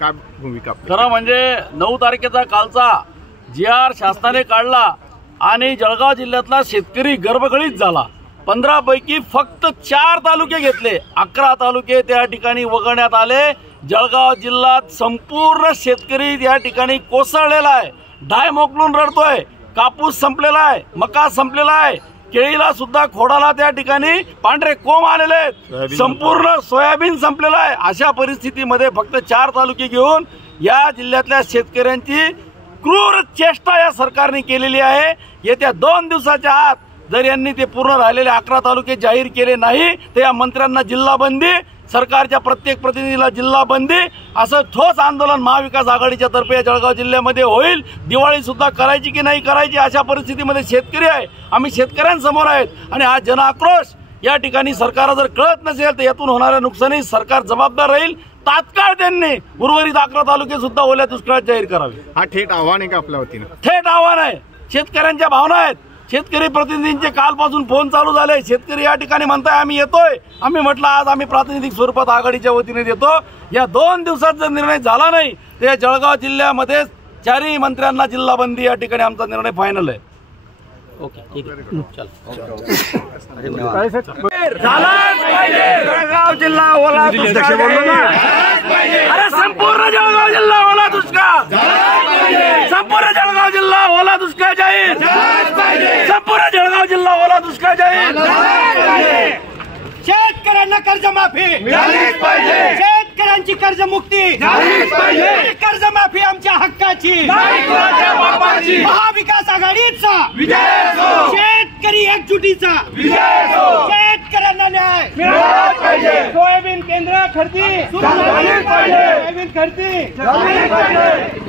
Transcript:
काय भूमिका? खरं म्हणजे 9 तारखेचा कालचा GR शासनाने काढला आणि जळगाव जिल्ह्यातला शेतकरी गर्भगळीत झाला। 15 पैकी फक्त 4 तालुके घेतले, 11 तालुके त्या ठिकाणी वगळण्यात आले। जळगाव जिल्ह्यात संपूर्ण शेतकरी या ठिकाणी कोसळलेला आहे, डाय मोकलून रडतोय। कापूस संपलेला आहे, मका संपलेला आहे, केळीला सुद्धा खोडाला त्या ठिकाणी पांढरे कोंब आलेले आहेत, संपूर्ण सोयाबीन संपलेलं आहे। अशा परिस्थितीमध्ये फक्त 4 तालुके घेऊन या जिल्ह्यातल्या शेतकऱ्यांची क्रूर चेष्टा या सरकारने केलेली आहे। येत्या 2 दिवसाच्या आत जर यांनी ते पूर्ण राहिलेले 11 तालुके जाहीर केले नाही तर या मंत्र्यांना जिल्हा बंदी, सरकारच्या प्रत्येक प्रतिनिधीला जिल्हा बंदी असं ठोस आंदोलन महाविकास आघाडीच्या तर्फे जळगाव जिल्ह्यामध्ये होईल। दिवाळी सुद्धा करायची की नाही करायची अशा परिस्थितीमध्ये शेतकरी आहे, आम्ही शेतकऱ्यांसमोर आहेत आणि हा जनआक्रोश या ठिकाणी सरकारला जर कळत नसेल तर यातून होणाऱ्या नुकसानी सरकार जबाबदार राहील। तात्काळ त्यांनी उर्वरित 11 तालुके सुद्धा ओल्या दुष्काळात जाहीर करावे। हा थेट आव्हान आहे का आपल्या वतीनं? थेट आव्हान आहे, शेतकऱ्यांच्या भावना आहेत। शेतकरी प्रतिनिधींचे कालपासून फोन चालू झाले, शेतकरी या ठिकाणी म्हणताय आम्ही येतोय। आम्ही म्हटलं आज आम्ही प्रातिनिधिक स्वरूपात आघाडीच्या वतीने देतो। या 2 दिवसात जर निर्णय झाला नाही तर जळगाव जिल्ह्यामध्ये 4ही मंत्र्यांना जिल्हा बंदी या ठिकाणी आमचा निर्णय फायनल आहे। ओके ठीक आहे, झालाच पाहिजे जळगाव जिल्हा ओला दुष्काळ। अरे संपूर्ण जळगाव जिल्हा ओला दुष्काळ, संपूर्ण जळगाव जिल्हा ओला दुष्काळ जाहीर, संपूर्ण जळगाव जिल्हा ओला दुष्काळ जाहीर। शेतकऱ्यांना कर्जमाफी झालीच पाहिजे, शेतकऱ्यांची कर्जमुक्ती झालीच पाहिजे, कर्जमाफी आमच्या हक्काची, महाविकास आघाडीचा विजय असो, शेतकरी एकजुटीचा विजय असो, शेतकऱ्यांना न्याय मिळालाच पाहिजे, सोयाबीन केंद्र खरेदी झालीच पाहिजे, सोयाबीन खरेदी झालीच पाहिजे।